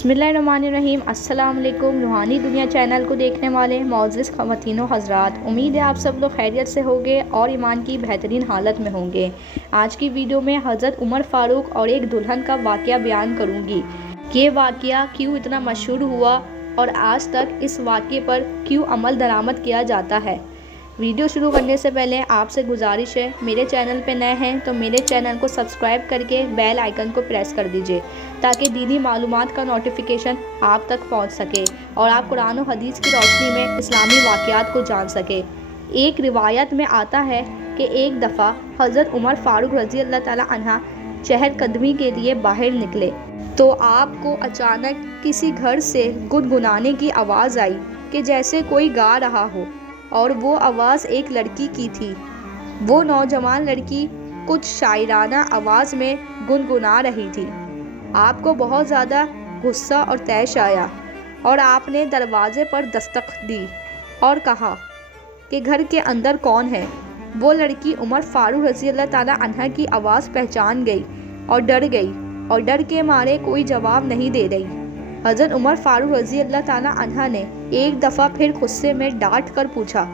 बिस्मिल्लाहिर्रहमानिर्रहीम। अस्सलाम वालेकुम। रूहानी दुनिया चैनल को देखने वाले मोअज़्ज़िज़ ख़वातीनो हज़रात, उम्मीद है आप सब लोग खैरियत से होंगे और ईमान की बेहतरीन हालत में होंगे। आज की वीडियो में हज़रत उमर फ़ारूक और एक दुल्हन का वाक़या बयान करूँगी। ये वाक़या क्यों इतना मशहूर हुआ और आज तक इस वाक़ये पर क्यों अमल दरामद किया जाता है। वीडियो शुरू करने से पहले आपसे गुजारिश है, मेरे चैनल पे नए हैं तो मेरे चैनल को सब्सक्राइब करके बेल आइकन को प्रेस कर दीजिए ताकि दीनी मालूमात का नोटिफिकेशन आप तक पहुंच सके और आप कुरान और हदीस की रोशनी में इस्लामी वाक़यात को जान सके। एक रिवायत में आता है कि एक दफ़ा हज़रत उमर फ़ारूक रज़ी अल्लाह ताला अन्हा चहलकदमी के लिए बाहर निकले तो आपको अचानक किसी घर से गुनगुनाने की आवाज़ आई कि जैसे कोई गा रहा हो, और वो आवाज़ एक लड़की की थी। वो नौजवान लड़की कुछ शायराना आवाज़ में गुनगुना रही थी। आपको बहुत ज़्यादा गुस्सा और तैश आया और आपने दरवाज़े पर दस्तक दी और कहा कि घर के अंदर कौन है। वो लड़की उमर फ़ारूक रज़ी अल्लाह ताला अन्हा की आवाज़ पहचान गई और डर गई और डर के मारे कोई जवाब नहीं दे रही। हज़रत उमर फ़ारूक रज़ी अल्लाह ताला अन्हा ने एक दफ़ा फिर गुस्से में डांट कर पूछा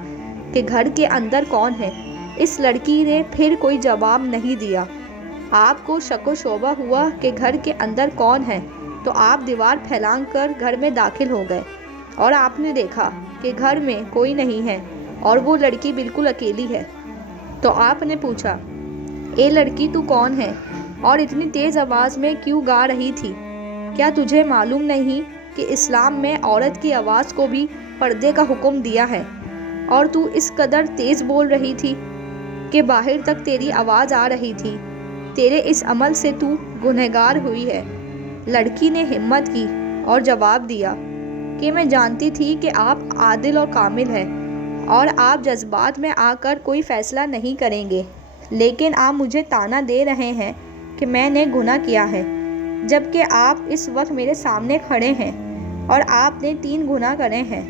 कि घर के अंदर कौन है। इस लड़की ने फिर कोई जवाब नहीं दिया। आपको शक व शोबा हुआ कि घर के अंदर कौन है तो आप दीवार फैलांग कर घर में दाखिल हो गए और आपने देखा कि घर में कोई नहीं है और वो लड़की बिल्कुल अकेली है। तो आपने पूछा, ए लड़की तू कौन है और इतनी तेज़ आवाज़ में क्यों गा रही थी? क्या तुझे मालूम नहीं कि इस्लाम में औरत की आवाज़ को भी पर्दे का हुक्म दिया है? और तू इस कदर तेज़ बोल रही थी कि बाहर तक तेरी आवाज़ आ रही थी। तेरे इस अमल से तू गुनहगार हुई है। लड़की ने हिम्मत की और जवाब दिया कि मैं जानती थी कि आप आदिल और कामिल हैं और आप जज्बात में आकर कोई फ़ैसला नहीं करेंगे, लेकिन आप मुझे ताना दे रहे हैं कि मैंने गुनाह किया है, जबकि आप इस वक्त मेरे सामने खड़े हैं और आपने 3 गुनाह करे हैं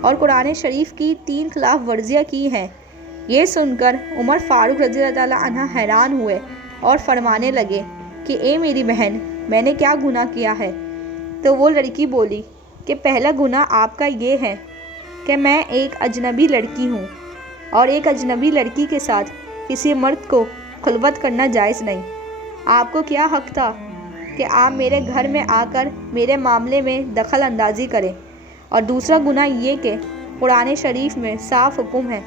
और कुरान शरीफ की 3 खिलाफ वर्जियाँ की हैं। ये सुनकर उमर फ़ारूक रज़ी अल्लाह ताला अन्हा हैरान हुए और फरमाने लगे कि ए मेरी बहन, मैंने क्या गुनाह किया है? तो वो लड़की बोली कि पहला गुनाह आपका ये है कि मैं एक अजनबी लड़की हूँ और एक अजनबी लड़की के साथ किसी मर्द को खुलवत करना जायज़ नहीं। आपको क्या हक़ था कि आप मेरे घर में आकर मेरे मामले में दखल अंदाज़ी करें? और दूसरा गुनाह ये कि कुरान शरीफ में साफ हुक्म है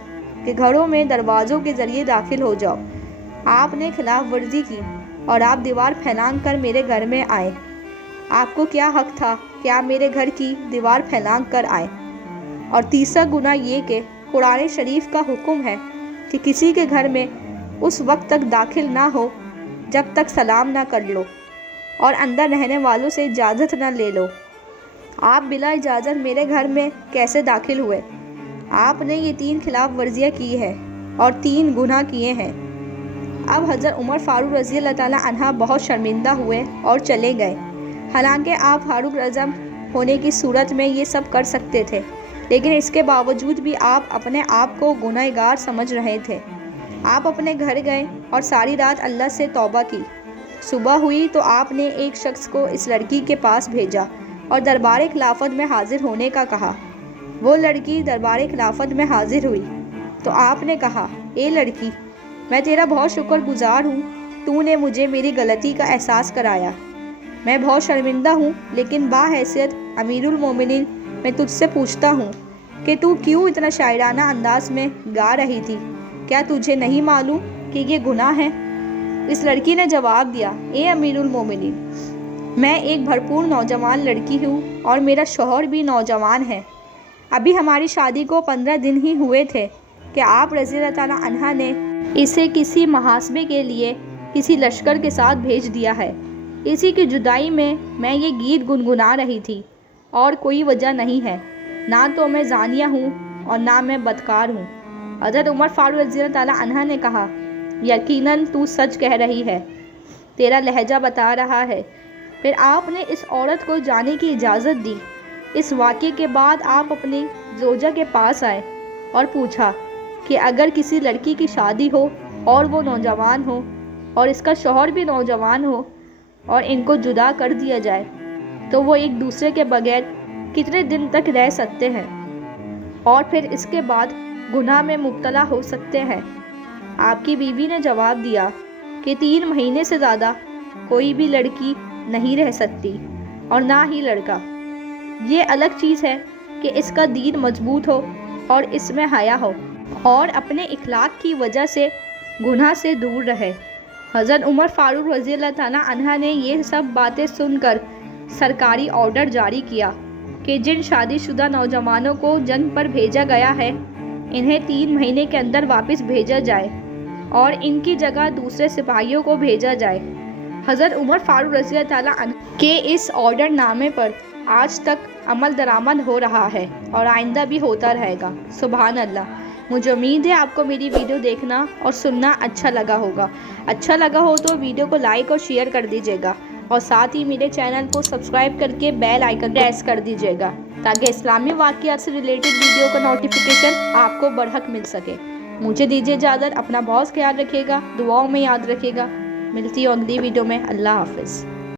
कि घरों में दरवाज़ों के ज़रिए दाखिल हो जाओ। आपने खिलाफ वर्जी की और आप दीवार फैलांग कर मेरे घर में आए। आपको क्या हक़ था कि आप मेरे घर की दीवार फैलांग कर आए? और तीसरा गुनाह ये कि कुरान शरीफ का हुक्म है कि किसी के घर में उस वक्त तक दाखिल ना हो जब तक सलाम ना कर लो और अंदर रहने वालों से इजाज़त ना ले लो। आप बिला इजाज़त मेरे घर में कैसे दाखिल हुए? आपने ये 3 खिलाफ वर्जियाँ की है और 3 गुनाह किए हैं। अब हज़रत उमर फ़ारूक रज़ी अल्लाह ताला अन्हा बहुत शर्मिंदा हुए और चले गए। हालांकि आप फ़ारूक आज़म होने की सूरत में ये सब कर सकते थे, लेकिन इसके बावजूद भी आप अपने आप को गुनहगार समझ रहे थे। आप अपने घर गए और सारी रात अल्लाह से तौबा की। सुबह हुई तो आपने एक शख्स को इस लड़की के पास भेजा और दरबार खिलाफत में हाजिर होने का कहा। वो लड़की दरबार खिलाफत में हाजिर हुई तो आपने कहा, ए लड़की, मैं तेरा बहुत शुक्रगुजार हूँ, तूने मुझे मेरी गलती का एहसास कराया। मैं बहुत शर्मिंदा हूँ, लेकिन बाहैसियत अमीरुल मोमिनीन मैं तुझसे पूछता हूँ कि तू क्यों इतना शायराना अंदाज में गा रही थी? क्या तुझे नहीं मालूम कि ये गुनाह है? इस लड़की ने जवाब दिया, ए अमीरुल मोमिनीन, मैं एक भरपूर नौजवान लड़की हूँ और मेरा शौहर भी नौजवान है। अभी हमारी शादी को 15 दिन ही हुए थे कि आप रज़ी अल्लाह ताला अन्हा ने इसे किसी मुहासबे के लिए किसी लश्कर के साथ भेज दिया है। इसी की जुदाई में मैं ये गीत गुनगुना रही थी और कोई वजह नहीं है। ना तो मैं जानिया हूँ और ना मैं बदकार हूँ। हज़रत उमर फ़ारूक रज़ी अल्लाह ताला अन्हा ने कहा, यकीनन तू सच कह रही है, तेरा लहजा बता रहा है। फिर आपने इस औरत को जाने की इजाज़त दी। इस वाक़ये के बाद आप अपनी ज़ौजा के पास आए और पूछा कि अगर किसी लड़की की शादी हो और वो नौजवान हो और इसका शौहर भी नौजवान हो और इनको जुदा कर दिया जाए تو وہ ایک دوسرے کے بغیر کتنے دن تک رہ سکتے ہیں اور پھر اس کے بعد گناہ میں مبتلا ہو سکتے ہیں۔ آپ کی بیوی نے جواب دیا کہ 3 مہینے سے زیادہ کوئی بھی لڑکی نہیں رہ سکتی اور نہ ہی لڑکا۔ یہ الگ چیز ہے کہ اس کا دین مضبوط ہو اور اس میں حیا ہو اور اپنے اخلاق کی وجہ سے گناہ سے دور رہے۔ حضرت عمر فاروق رضی اللہ تعالیٰ عنہ نے یہ سب باتیں سن کر سرکاری آرڈر جاری کیا کہ جن شادی شدہ نوجوانوں کو جنگ پر بھیجا گیا ہے انہیں 3 مہینے کے اندر واپس بھیجا جائے اور ان کی جگہ دوسرے سپاہیوں کو بھیجا جائے۔ حضرت عمر فاروق رضی اللہ تعالیٰ عنہ کے اس آرڈر نامے پر آج تک عمل درآمد ہو رہا ہے اور آئندہ بھی ہوتا رہے گا۔ سبحان اللہ۔ مجھے امید ہے آپ کو میری ویڈیو دیکھنا اور سننا اچھا لگا ہوگا۔ اچھا لگا ہو تو ویڈیو کو لائک اور شیئر کر دیجیے گا اور ساتھ ہی میرے چینل کو سبسکرائب کر کے بیل آئیکن پریس کر دیجیے گا تاکہ اسلامی واقعات سے ریلیٹڈ ویڈیو کا نوٹیفیکیشن آپ کو برحق مل سکے۔ مجھے دیجیے اجازت، اپنا بہت خیال رکھیے گا، دعاؤں میں یاد رکھیے گا۔ ملتی ہوں اگلی ویڈیو میں۔ اللہ حافظ۔